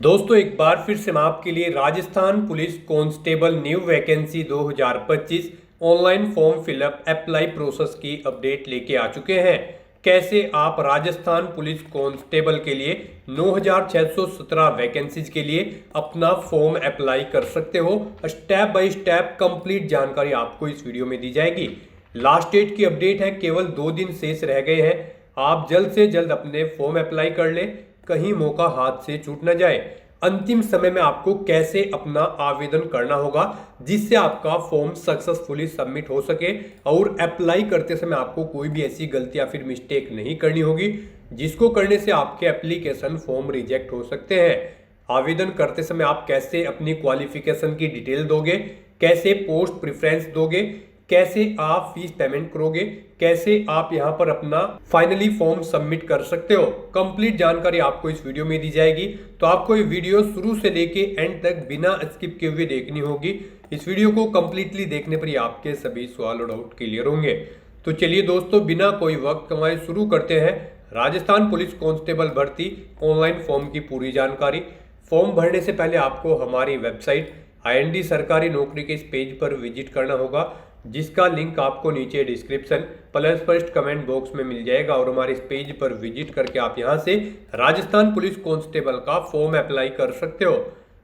दोस्तों एक बार फिर से मैं आपके लिए Rajasthan police constable new vacancy 2025 online form fill up apply process की अपडेट लेके आ चुके हैं। कैसे आप राजस्थान पुलिस कांस्टेबल के लिए 9617 वैकेंसीज के लिए अपना फॉर्म अप्लाई कर सकते हो। स्टेप बाय स्टेप कंप्लीट जानकारी आपको इस वीडियो में दी जाएगी। लास्ट डेट की अपडेट है, केवल 2 दिन शेष रह गए हैं। आप जल्द से जल्द अपने फॉर्म अप्लाई कर ले, कहीं मौका हाथ से छूट न जाए। अंतिम समय में आपको कैसे अपना आवेदन करना होगा जिससे आपका फॉर्म सक्सेसफुली सबमिट हो सके और अप्लाई करते समय आपको कोई भी ऐसी गलती या फिर मिस्टेक नहीं करनी होगी जिसको करने से आपके एप्लीकेशन फॉर्म रिजेक्ट हो सकते हैं। आवेदन करते समय आप कैसे अपनी क्वालिफिकेशन की डिटेल दोगे, कैसे पोस्ट प्रेफरेंस दोगे, कैसे आप फीस पेमेंट करोगे, कैसे आप यहां पर अपना फाइनली फॉर्म सबमिट कर सकते हो, कंप्लीट जानकारी आपको इस वीडियो में दी जाएगी। तो आपको ये वीडियो शुरू से लेके एंड तक बिना स्किप किए हुए देखनी होगी। इस वीडियो को कंप्लीटली देखने पर ही आपके सभी सवाल और डाउट क्लियर होंगे। तो चलिए दोस्तों, बिना कोई वक्त गंवाए शुरू करते हैं राजस्थान पुलिस कांस्टेबल भर्ती ऑनलाइन फॉर्म की पूरी जानकारी। फॉर्म भरने से पहले आपको हमारी वेबसाइट IND सरकारी नौकरी के इस पेज पर विजिट करना होगा, जिसका लिंक आपको नीचे description plus first comment box में मिल जाएगा। और हमारे इस पेज पर विजिट करके आप यहां से राजस्थान पुलिस कांस्टेबल का फॉर्म अप्लाई कर सकते हो।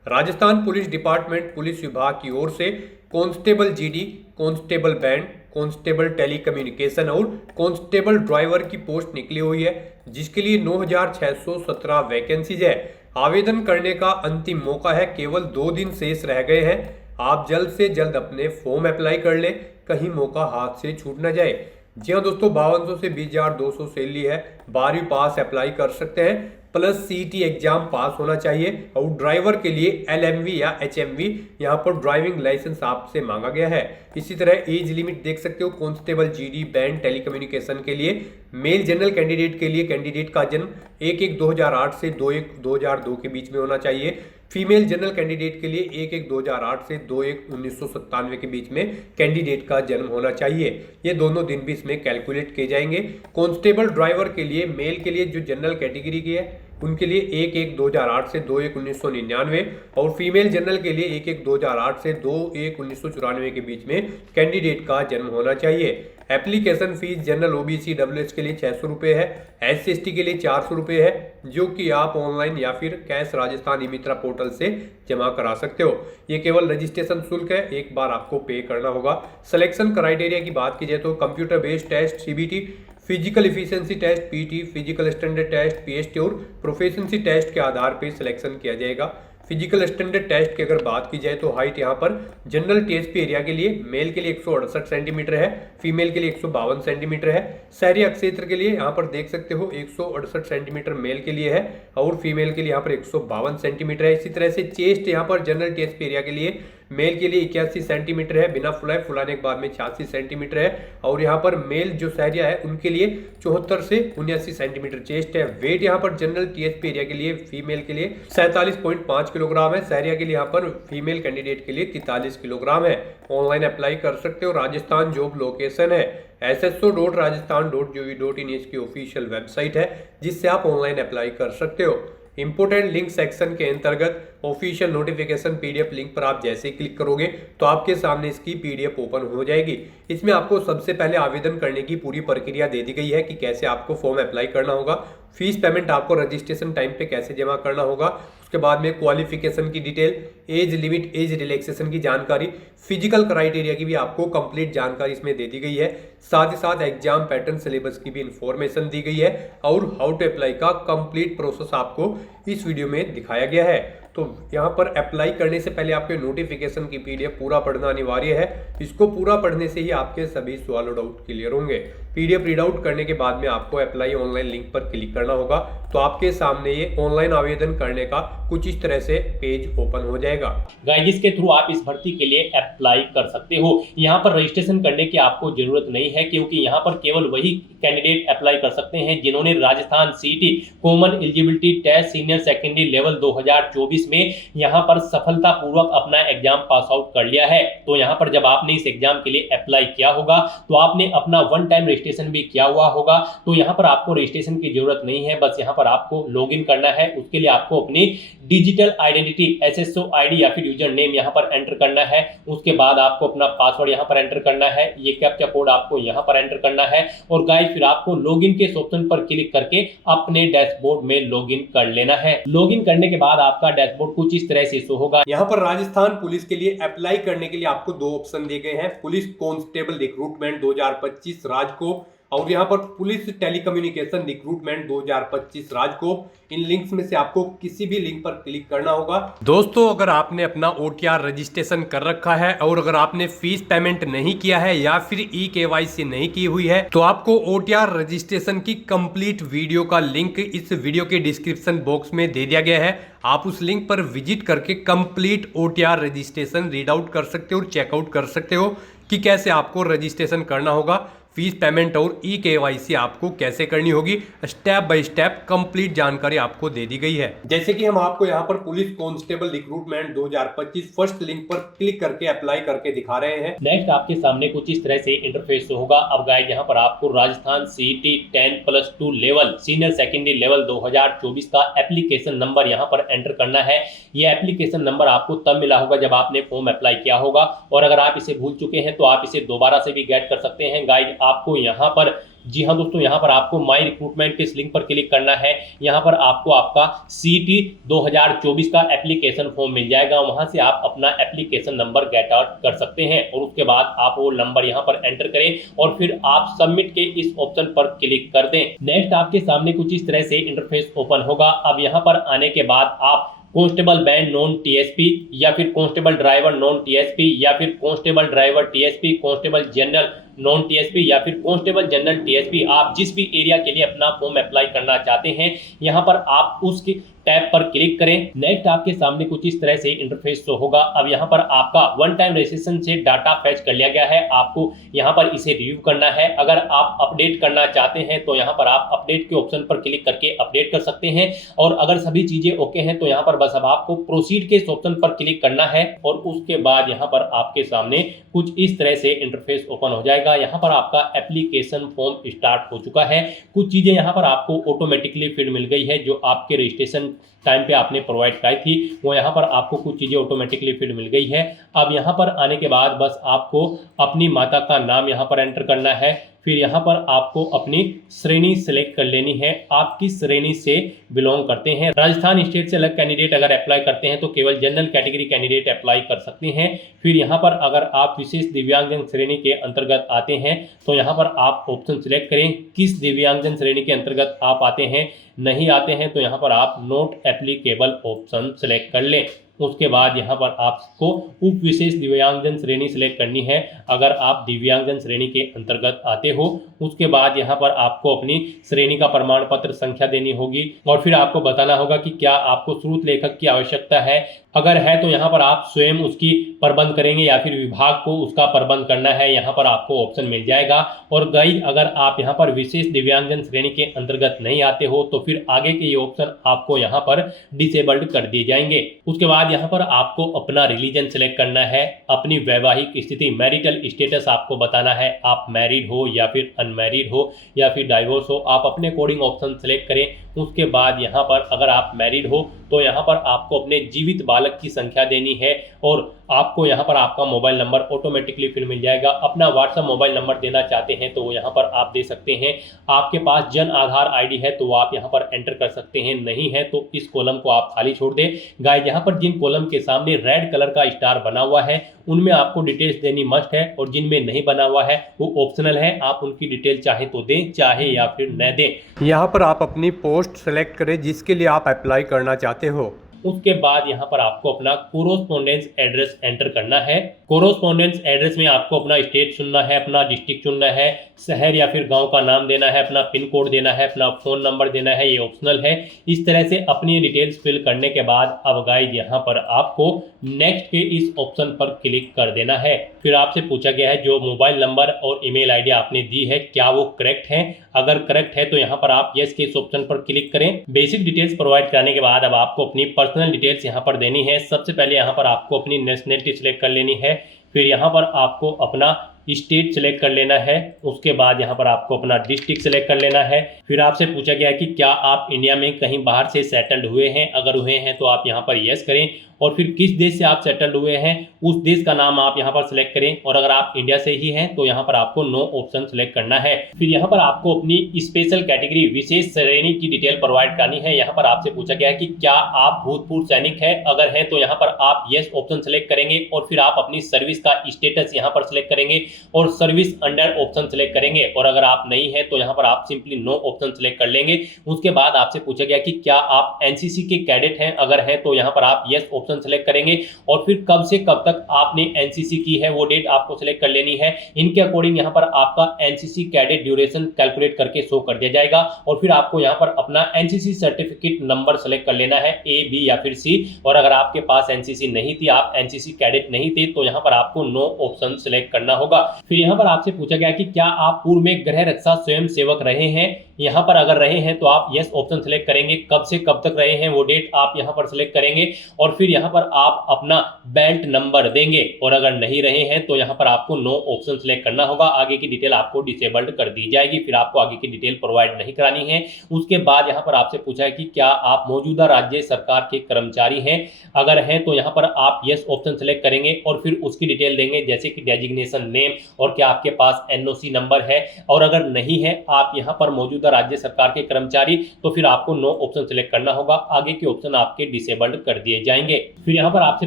राजस्थान पुलिस डिपार्टमेंट पुलिस विभाग की ओर से constable GD, constable band, constable telecommunication और कांस्टेबल ड्राइवर की पोस्ट निकली हुई है, जिसके लिए 9617 वैकेंसीज है। आवेदन करने का अंतिम मौका है, केवल 2 दिन शेष रह गए हैं। आप जल्द से जल्द अपने फॉर्म अप्लाई कर ले, कहीं मौका हाथ से छूट न जाए। जी हाँ दोस्तों, 5200 से 20,200 सैलरी है। 12वीं पास अप्लाई कर सकते हैं, प्लस CET एग्जाम पास होना चाहिए। और ड्राइवर के लिए LMV या HMV यहाँ पर ड्राइविंग लाइसेंस आपसे मांगा गया है। इसी तरह एज लिमिट देख सकते हो, कांस्टेबल GD बैंड टेलीकम्युनिकेशन के लिए मेल जनरल कैंडिडेट के लिए कैंडिडेट का जन्म 1/1/2008 से 2/1/2002 के बीच में होना चाहिए। फीमेल जनरल कैंडिडेट के लिए 1/1/2008 से 2/1/1997 के बीच में कैंडिडेट का जन्म होना चाहिए। ये दोनों दिन भी इसमें कैलकुलेट किए जाएंगे। कांस्टेबल ड्राइवर के लिए मेल के लिए जो जनरल कैटेगरी की है उनके लिए 1/1/2008 से 2/1/1999 और फीमेल जनरल के लिए 1/1/2008 से 2/1/1994 के बीच में कैंडिडेट का जन्म होना चाहिए। Application fees general OBC WS के लिए 600 रुपये है, SC/ST के लिए 400 रुपये है, जो कि आप ऑनलाइन या फिर कैश राजस्थान ई-मित्रा पोर्टल से जमा करा सकते हो। ये केवल रजिस्ट्रेशन शुल्क है, एक बार आपको पे करना होगा। सिलेक्शन क्राइटेरिया की बात की जाए तो computer based test CBT, physical efficiency test PT, physical standard test PST और प्रोफिशिएंसी टेस्ट के आधार पर सिलेक्शन किया जाएगा। फिजिकल स्टैंडर्ड टेस्ट की अगर बात की जाए तो हाइट यहाँ पर जनरल TSP एरिया के लिए मेल के लिए 168 सेंटीमीटर है, फीमेल के लिए 152 सेंटीमीटर है। शहरी क्षेत्र के लिए यहाँ पर देख सकते हो 168 सेंटीमीटर मेल के लिए है और फीमेल के लिए यहाँ पर 152 सेंटीमीटर है। इसी तरह से चेस्ट यहाँ पर जनरल TSP एरिया के लिए मेल के लिए 81 सेंटीमीटर है, बिना फुलाने के बाद में 86 सेंटीमीटर है। और यहाँ पर मेल जो शहरिया है उनके लिए 74 से 79 सेंटीमीटर चेस्ट है। वेट यहाँ पर जनरल TSP एरिया के लिए फीमेल के लिए 47.5 किलोग्राम है, शहरिया के लिए यहाँ पर फीमेल कैंडिडेट के लिए 43 किलोग्राम है। ऑनलाइन अप्लाई कर सकते हो। राजस्थान जॉब लोकेशन है sso.rajasthan.gov.in इसकी ऑफिशियल वेबसाइट है, जिससे आप ऑनलाइन अप्लाई कर सकते हो। इंपोर्टेंट लिंक सेक्शन के अंतर्गत ऑफिशियल नोटिफिकेशन PDF लिंक पर आप जैसे ही क्लिक करोगे तो आपके सामने इसकी PDF ओपन हो जाएगी। इसमें आपको सबसे पहले आवेदन करने की पूरी प्रक्रिया दे दी गई है कि कैसे आपको फॉर्म अप्लाई करना होगा, फीस पेमेंट आपको रजिस्ट्रेशन टाइम पे कैसे जमा करना होगा, उसके बाद में क्वालिफिकेशन की detail, age limit, age relaxation की जानकारी, फिजिकल क्राइटेरिया की भी आपको कंप्लीट जानकारी इसमें दे दी गई है। साथ ही साथ एग्जाम पैटर्न सिलेबस की भी इंफॉर्मेशन दी गई है और हाउ टू अप्लाई का कंप्लीट प्रोसेस आपको इस वीडियो में दिखाया गया है। तो यहाँ पर अप्लाई करने से पहले आपके नोटिफिकेशन की PDF पूरा पढ़ना अनिवार्य है। इसको पूरा पढ़ने से ही आपके सभी सवाल और डाउट क्लियर होंगे। PDF रीड आउट करने के बाद में आपको अप्लाई ऑनलाइन लिंक पर क्लिक करना होगा, तो आपके सामने ये ऑनलाइन आवेदन करने का कुछ इस तरह से पेज ओपन हो जाएगा। गाइस, जिसके थ्रू आप इस भर्ती के लिए अप्लाई कर सकते हो। यहाँ पर रजिस्ट्रेशन करने की आपको जरूरत नहीं है, क्योंकि यहाँ पर केवल वही कैंडिडेट अप्लाई कर सकते हैं जिन्होंने Rajasthan CET common eligibility test senior secondary level 2024 में यहाँ पर सफलतापूर्वक अपना एग्जाम पास आउट कर लिया है। तो यहाँ पर जब आपने इस एग्जाम के लिए अप्लाई किया होगा तो आपने अपना वन टाइम रजिस्ट्रेशन भी किया हुआ होगा तो यहाँ पर आपको रजिस्ट्रेशन की जरूरत नहीं है। बस यहाँ पर आपको लॉगिन करना है। उसके लिए आपको अपनी डिजिटल आइडेंटिटी SSO ID या फिर यूजर नेम यहाँ पर एंटर करना है। उसके बाद आपको अपना पासवर्ड यहाँ पर एंटर करना है। ये कैप्चा कोड आपको यहाँ पर एंटर करना है और गाइस फिर आपको लॉगिन के ऑप्शन पर क्लिक करके अपने डैशबोर्ड में लॉगिन कर लेना है। लॉगिन करने के बाद आपका डैशबोर्ड कुछ इस तरह से शो होगा। यहाँ पर राजस्थान पुलिस के लिए अप्लाई करने के लिए आपको दो ऑप्शन दिए गए हैं, पुलिस कांस्टेबल रिक्रूटमेंट 2025 राजकोप और यहाँ पर पुलिस टेलीकम्युनिकेशन रिक्रूटमेंट 2025 राजकोप। इन लिंक्स में से आपको किसी भी लिंक पर क्लिक करना होगा। दोस्तों, अगर आपने अपना OTR रजिस्ट्रेशन कर रखा है और अगर आपने फीस पेमेंट नहीं किया है या फिर eKYC नहीं की हुई है तो आपको OTR रजिस्ट्रेशन की कंप्लीट वीडियो का लिंक इस वीडियो के डिस्क्रिप्शन बॉक्स में दे दिया गया है। आप उस लिंक पर विजिट करके complete OTR registration read out कर सकते हो और चेकआउट कर सकते हो कि कैसे आपको रजिस्ट्रेशन करना होगा, फीस पेमेंट और eKYC आपको कैसे करनी होगी। स्टेप बाय स्टेप कंप्लीट जानकारी आपको दे दी गई है। जैसे कि हम आपको यहाँ पर police constable recruitment 2025 first link पर क्लिक करके अप्लाई करके दिखा रहे हैं। नेक्स्ट आपके सामने कुछ इस तरह से इंटरफेस होगा। अब गाइस यहाँ पर आपको Rajasthan CET 10+2 level senior secondary level 2024 का एप्लीकेशन नंबर यहाँ पर एंटर करना है। यह एप्लीकेशन नंबर आपको तब मिला होगा जब आपने फॉर्म अप्लाई किया होगा और अगर आप इसे भूल चुके हैं तो आप इसे दोबारा से भी गेट कर सकते हैं। गाइस आपको यहाँ पर, जी हाँ दोस्तों, यहाँ पर आपको माई रिक्रूटमेंट के इस लिंक पर क्लिक करना है। यहाँ पर आपको आपका CET 2024 का एप्लीकेशन फॉर्म मिल जाएगा। वहां से आप अपना एप्लीकेशन नंबर गेट आउट कर सकते हैं और उसके बाद आप वो नंबर यहाँ पर एंटर करें और फिर आप सबमिट के इस ऑप्शन पर क्लिक कर दें। नेक्स्ट आपके सामने कुछ इस तरह से इंटरफेस ओपन होगा। अब यहाँ पर आने के बाद आप कांस्टेबल बैंड नॉन TSP या फिर कांस्टेबल ड्राइवर नॉन TSP या फिर constable driver TSP, constable general non TSP या फिर कांस्टेबल जनरल TSP, आप जिस भी एरिया के लिए अपना फॉर्म अप्लाई करना चाहते हैं यहाँ पर आप उसकी टैब पर क्लिक करें। नेक्स्ट आपके सामने कुछ इस तरह से इंटरफेस शो होगा। अब यहाँ पर आपका वन टाइम रजिस्ट्रेशन से डाटा फैच कर लिया गया है। आपको यहाँ पर इसे रिव्यू करना है। अगर आप अपडेट करना चाहते हैं तो यहाँ पर आप अपडेट के ऑप्शन पर क्लिक करके अपडेट कर सकते हैं और अगर सभी चीजें ओके हैं तो यहाँ पर बस अब आपको प्रोसीड के ऑप्शन पर क्लिक करना है और उसके बाद यहाँ पर आपके सामने कुछ इस तरह से इंटरफेस ओपन हो जाएगा। यहाँ पर आपका एप्लीकेशन फॉर्म स्टार्ट हो चुका है। कुछ चीजें यहाँ पर आपको ऑटोमेटिकली फिल मिल गई है जो आपके रजिस्ट्रेशन टाइम पे आपने प्रोवाइड कराई थी, वो यहाँ पर आपको कुछ चीज़ें ऑटोमेटिकली फिल मिल गई है। अब यहाँ पर आने के बाद बस आपको अपनी माता का नाम यहाँ पर एंटर करना है। फिर यहाँ पर आपको अपनी श्रेणी सेलेक्ट कर लेनी है, आप किस श्रेणी से बिलोंग करते हैं। राजस्थान स्टेट से अलग कैंडिडेट अगर अप्लाई करते हैं तो केवल जनरल कैटेगरी कैंडिडेट अप्लाई कर सकते हैं। फिर यहाँ पर अगर आप विशेष दिव्यांगजन श्रेणी के अंतर्गत आते हैं तो यहाँ पर आप ऑप्शन सिलेक्ट करें किस दिव्यांगजन श्रेणी के अंतर्गत आप आते हैं। नहीं आते हैं तो यहाँ पर आप नॉट एप्लीकेबल ऑप्शन सिलेक्ट कर लें। उसके बाद यहाँ पर आपको उप विशेष दिव्यांगजन श्रेणी सिलेक्ट करनी है अगर आप दिव्यांगजन श्रेणी के अंतर्गत आते हो। उसके बाद यहाँ पर आपको अपनी श्रेणी का प्रमाण पत्र संख्या देनी होगी और फिर आपको बताना होगा कि क्या आपको स्रोत लेखक की आवश्यकता है। अगर है तो यहाँ पर आप स्वयं उसकी प्रबंध करेंगे या फिर विभाग को उसका प्रबंध करना है, यहाँ पर आपको ऑप्शन मिल जाएगा। और गाइस अगर आप यहाँ पर विशेष दिव्यांगजन श्रेणी के अंतर्गत नहीं आते हो तो फिर आगे के ये ऑप्शन आपको यहाँ पर डिसेबल्ड कर दिए जाएंगे। उसके बाद यहाँ पर आपको अपना रिलीजन सिलेक्ट करना है, अपनी वैवाहिक स्थिति मैरिटल स्टेटस आपको बताना है, आप मैरिड हो या फिर अनमैरिड हो या फिर डाइवोर्स हो, आप अपने अकॉर्डिंग ऑप्शन सेलेक्ट करें। उसके बाद यहाँ पर अगर आप मैरिड हो तो यहाँ पर आपको अपने जीवित बालक की संख्या देनी है और आपको यहाँ पर आपका मोबाइल नंबर ऑटोमेटिकली फिर मिल जाएगा। अपना व्हाट्सएप मोबाइल नंबर देना चाहते हैं तो वो यहाँ पर आप दे सकते हैं। आपके पास जन आधार ID है तो वो आप यहाँ पर एंटर कर सकते हैं, नहीं है तो इस कॉलम को आप खाली छोड़ दें। गाइस यहाँ पर जिन कॉलम के सामने रेड कलर का स्टार बना हुआ है उनमें आपको डिटेल्स देनी मस्ट है और जिनमें नहीं बना हुआ है वो ऑप्शनल है, आप उनकी डिटेल चाहे तो दें चाहे या फिर न दें। यहाँ पर आप अपनी पोस्ट सेलेक्ट करें जिसके लिए आप अप्लाई करना चाहते हो। उसके बाद यहाँ पर आपको अपना कोरोस्पोंडेंस एड्रेस एंटर करना है। कोरोस्पोंडेंस एड्रेस में आपको अपना स्टेट चुनना है, अपना डिस्ट्रिक्ट चुनना है, शहर या फिर गांव का नाम देना है, अपना पिन कोड देना है, अपना फ़ोन नंबर देना है, ये ऑप्शनल है। इस तरह से अपनी डिटेल्स फिल करने के बाद अब गाइस यहाँ पर आपको नेक्स्ट के इस ऑप्शन पर क्लिक कर देना है। फिर आपसे पूछा गया है जो मोबाइल नंबर और ईमेल ID आपने दी है क्या वो करेक्ट है। अगर करेक्ट है तो यहाँ पर आप यस के इस ऑप्शन पर क्लिक करें। बेसिक डिटेल्स प्रोवाइड कराने के बाद अब आपको अपनी पर्सनल डिटेल्स यहाँ पर देनी है। सबसे पहले यहाँ पर आपको अपनी नेशनलिटी सिलेक्ट कर लेनी है। फिर यहाँ पर आपको अपना स्टेट सेलेक्ट कर लेना है। उसके बाद यहाँ पर आपको अपना डिस्ट्रिक्ट सेलेक्ट कर लेना है। फिर आपसे पूछा गया है कि क्या आप इंडिया में कहीं बाहर से सेटल्ड हुए हैं, अगर हुए हैं तो आप यहाँ पर यस करें। और फिर किस देश से आप सेटल्ड हुए हैं उस देश का नाम आप यहाँ पर सिलेक्ट करें, और अगर आप इंडिया से ही हैं तो यहाँ पर आपको नो ऑप्शन सिलेक्ट करना है। फिर यहाँ पर आपको अपनी स्पेशल कैटेगरी विशेष श्रेणी की डिटेल प्रोवाइड करनी है। यहाँ पर आपसे पूछा गया है कि क्या आप भूतपूर्व सैनिक हैं, अगर हैं तो यहाँ पर आप यस ऑप्शन सिलेक्ट करेंगे और फिर आप अपनी सर्विस का स्टेटस यहाँ पर सिलेक्ट करेंगे और सर्विस अंडर ऑप्शन सिलेक्ट करेंगे, और अगर आप नहीं है तो यहाँ पर आप सिंपली नो ऑप्शन सिलेक्ट कर लेंगे। उसके बाद आपसे पूछा गया कि क्या आप एनसीसी के कैडेट हैं, अगर हैं तो यहाँ पर आप यस ऑप्शन सिलेक्ट करेंगे और फिर कब से कब तक आपने एनसीसी की है वो डेट आपको सिलेक्ट कर लेनी है। इनके अकॉर्डिंग यहाँ पर आपका एनसीसी कैडेट ड्यूरेशन कैलकुलेट करके शो कर दिया जाएगा, और फिर आपको यहाँ पर अपना एनसीसी सर्टिफिकेट नंबर सेलेक्ट कर लेना है, ए बी या फिर सी। और अगर आपके पास एनसीसी नहीं थी, आप एनसीसी कैडेट नहीं थे, तो यहाँ पर आपको नो ऑप्शन सिलेक्ट करना होगा। फिर यहाँ पर आपसे पूछा गया कि क्या आप पूर्व में गृह रक्षा स्वयं सेवक रहे हैं, यहाँ पर अगर रहे हैं तो आप यस ऑप्शन सिलेक्ट करेंगे, कब से कब तक रहे हैं वो डेट आप यहाँ पर सिलेक्ट करेंगे, और फिर यहाँ पर आप अपना बेल्ट नंबर देंगे, और अगर नहीं रहे हैं तो यहाँ पर आपको नो ऑप्शन सिलेक्ट करना होगा। आगे की डिटेल आपको डिसेबल्ड कर दी जाएगी, फिर आपको आगे की डिटेल प्रोवाइड नहीं करानी है। उसके बाद यहाँ पर आपसे पूछा है कि क्या आप मौजूदा राज्य सरकार के कर्मचारी हैं, अगर हैं तो यहाँ पर आप यस ऑप्शन सिलेक्ट करेंगे और फिर उसकी डिटेल देंगे, जैसे कि डेजिग्नेशन नेम और क्या आपके पास एनओसी नंबर है, और अगर नहीं है आप यहाँ पर मौजूदा राज्य सरकार के कर्मचारी, तो फिर आपको नो ऑप्शन सिलेक्ट करना होगा। आगे के ऑप्शन आपके डिसेबल्ड कर दिए जाएंगे। फिर यहाँ पर आपसे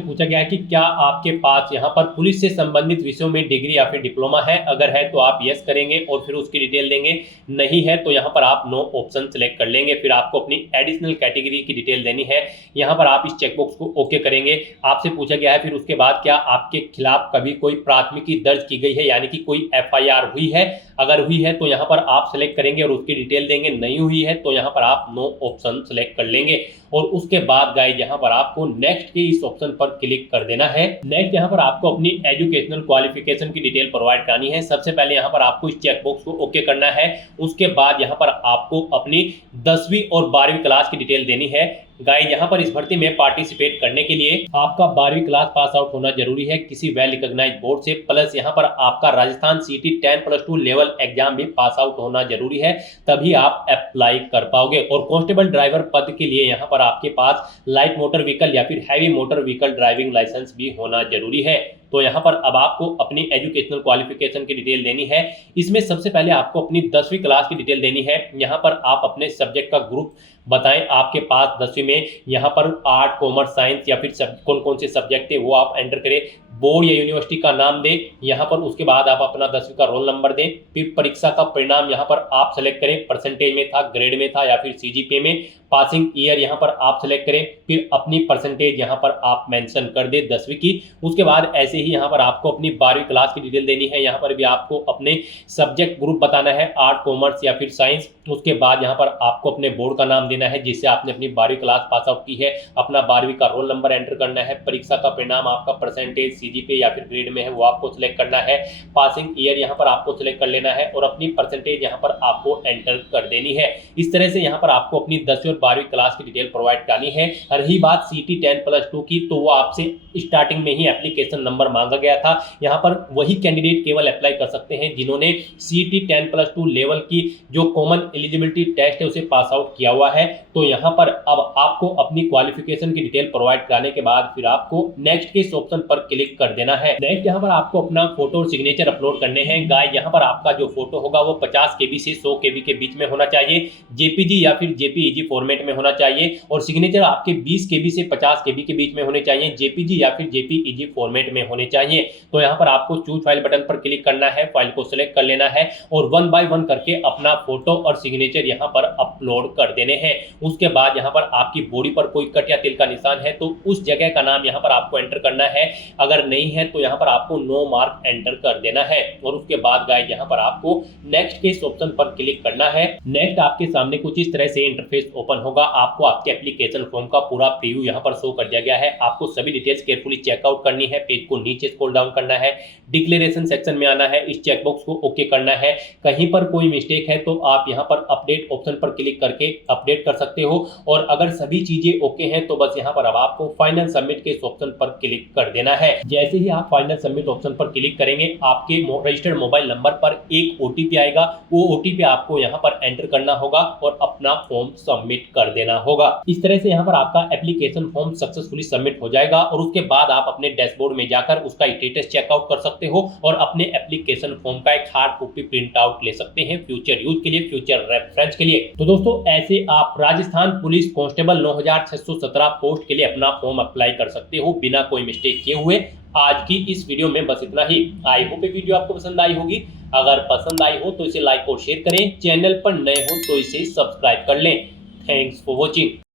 पूछा गया है कि क्या आपके पास यहाँ पर पुलिस से संबंधित विषयों में डिग्री या फिर डिप्लोमा है, अगर है तो आप यस करेंगे और फिर उसकी डिटेल देंगे, नहीं है तो यहाँ पर आप नो ऑप्शन सिलेक्ट कर लेंगे। फिर आपको अपनी एडिशनल कैटेगरी की डिटेल देनी है, यहाँ पर आप इस चेकबॉक्स को ओके करेंगे। आपसे पूछा गया है फिर उसके बाद क्या आपके खिलाफ कभी कोई प्राथमिकी दर्ज की गई है, यानी कि कोई एफआईआर हुई है, अगर हुई है तो यहाँ पर आप सिलेक्ट करेंगे और उसकी डिटेल देंगे, नहीं हुई है तो यहाँ पर आप नो ऑप्शन सिलेक्ट कर लेंगे। और उसके बाद गाइस यहाँ पर आपको नेक्स्ट के इस ऑप्शन पर क्लिक कर देना है। नेक्स्ट यहाँ पर आपको अपनी एजुकेशनल क्वालिफिकेशन की डिटेल प्रोवाइड करानी है। सबसे पहले यहाँ पर आपको इस चेकबॉक्स को ओके करना है। उसके बाद यहाँ पर आपको अपनी 10वीं और 12वीं क्लास की डिटेल देनी है। गाइस यहाँ पर इस भर्ती में पार्टिसिपेट करने के लिए आपका 12वीं क्लास पास आउट होना जरूरी है किसी वेल रिकॉग्नाइज्ड बोर्ड से, प्लस यहाँ पर आपका राजस्थान सीटी 10+2 लेवल एग्जाम भी पास आउट होना जरूरी है, तभी आप अप्लाई कर पाओगे। और कांस्टेबल ड्राइवर पद के लिए यहाँ पर आपके पास लाइट मोटर व्हीकल या फिर heavy motor vehicle driving licence भी होना जरूरी है। तो यहाँ पर अब आपको अपनी एजुकेशनल क्वालिफिकेशन की डिटेल देनी है। इसमें सबसे पहले आपको अपनी 10वीं क्लास की डिटेल देनी है। यहाँ पर आप अपने सब्जेक्ट का ग्रुप बताएं, आपके पास 10वीं में यहाँ पर आर्ट, कॉमर्स, साइंस या फिर कौन कौन से सब्जेक्ट थे वो आप एंटर करें। बोर्ड या यूनिवर्सिटी का नाम दें यहाँ पर। उसके बाद आप अपना 10वीं का रोल नंबर दें। फिर परीक्षा का परिणाम यहाँ पर आप सेलेक्ट करें, परसेंटेज में था, ग्रेड में था या फिर सीजीपीए में। पासिंग ईयर यहाँ पर आप सेलेक्ट करें, फिर अपनी परसेंटेज यहाँ पर आप मेंशन कर दें 10वीं की। उसके बाद ऐसे ही यहाँ पर आपको अपनी 12वीं क्लास की डिटेल देनी है। यहाँ पर भी आपको अपने सब्जेक्ट ग्रुप बताना है, आर्ट, कॉमर्स या फिर साइंस। उसके बाद यहाँ पर आपको अपने बोर्ड का नाम देना है जिससे आपने अपनी 12वीं क्लास पास आउट की है। अपना 12वीं का रोल नंबर एंटर करना है। परीक्षा का परिणाम आपका परसेंटेज, सीजीपीए या फिर ग्रेड में है वो आपको सिलेक्ट करना है। पासिंग ईयर यहाँ पर आपको सिलेक्ट कर लेना है और अपनी परसेंटेज यहाँ पर आपको एंटर कर देनी है। इस तरह से यहाँ पर आपको अपनी 10वीं और 12वीं क्लास की डिटेल प्रोवाइड करनी है। रही बात सीटी 10+2 की, तो वो आपसे स्टार्टिंग में ही एप्लीकेशन नंबर मांगा गया था। यहाँ पर वही कैंडिडेट केवल अप्लाई कर सकते हैं जिन्होंने सीटी 10+2 लेवल की जो कॉमन एलिजिबिलिटी टेस्ट है उसे पास आउट किया हुआ है। तो यहाँ पर अब आपको अपनी क्वालिफिकेशन की डिटेल प्रोवाइड कराने के बाद फिर आपको नेक्स्ट के इस ऑप्शन पर क्लिक कर देना है। नेक्स्ट यहाँ पर आपको अपना फोटो और सिग्नेचर अपलोड करने हैं। गाइस यहाँ पर आपका जो फोटो होगा वो 50 KB से 100 KB के बीच में होना चाहिए, जेपीजी या फिर जेपीईजी फॉर्मेट में होना चाहिए, और सिग्नेचर आपके 20 KB से 50 KB के बीच में होने चाहिए, जेपीजी या फिर जेपीईजी फॉर्मेट में होने चाहिए। तो यहाँ पर आपको चूज फाइल बटन पर क्लिक करना है, फाइल को सिलेक्ट कर लेना है और 1 बाय 1 करके अपना फोटो और सिग्नेचर यहाँ पर अपलोड कर देने हैं। उसके बाद यहाँ पर आपकी बॉडी पर कोई कट या तिल का निशान है तो उस जगह का नाम यहाँ पर आपको एंटर करना है, अगर नहीं है तो यहाँ पर आपको नो मार्क एंटर कर देना है। और उसके बाद गाइस यहाँ पर आपको नेक्स्ट के इस ऑप्शन पर क्लिक करना है। नेक्स्ट आपके सामने कुछ इस तरह से इंटरफेस ओपन ओपन होगा, आपको आपके एप्लीकेशन फॉर्म का पूरा प्रीव्यू यहाँ पर शो कर दिया गया है। आपको सभी डिटेल्स केयरफुली चेकआउट करनी है, पेज को नीचे स्क्रॉल डाउन करना है, डिक्लेरेशन सेक्शन में आना है, इस चेकबॉक्स को ओके करना है। कहीं पर कोई मिस्टेक है तो आप यहाँ पर अपडेट ऑप्शन पर क्लिक करके अपडेट कर सकते हो, और अगर सभी चीजें ओके हैं तो बस यहाँ पर अब आपको फाइनल सबमिट के इस ऑप्शन पर क्लिक कर देना है। जैसे ही आप फाइनल सबमिट ऑप्शन पर क्लिक करेंगे, आपके रजिस्टर्ड मोबाइल नंबर पर एक ओटीपी आएगा। वो ओटीपी आपको यहाँ पर एंटर करना होगा और अपना फॉर्म सबमिट कर देना होगा। इस तरह से यहाँ पर आपका एप्लीकेशन फॉर्म सक्सेसफुली सबमिट हो जाएगा, और उसके बाद आप अपने डैशबोर्ड में जाकर उसका स्टेटस चेकआउट कर सकते हो और अपने एप्लीकेशन फॉर्म का एक हार्ड कॉपी प्रिंट आउट ले सकते हैं फ्यूचर यूज के लिए, फ्यूचर रेफरेंस के लिए। तो दोस्तों, ऐसे आप राजस्थान पुलिस कांस्टेबल 9617 पोस्ट के लिए अपना फॉर्म अप्लाई कर सकते हो बिना कोई मिस्टेक किए हुए। आज की इस वीडियो में बस इतना ही। आई होप ये वीडियो आपको पसंद आई होगी। अगर पसंद आई हो तो इसे लाइक और शेयर करें, चैनल पर नए हो तो इसे सब्सक्राइब कर लें। Thanks for watching.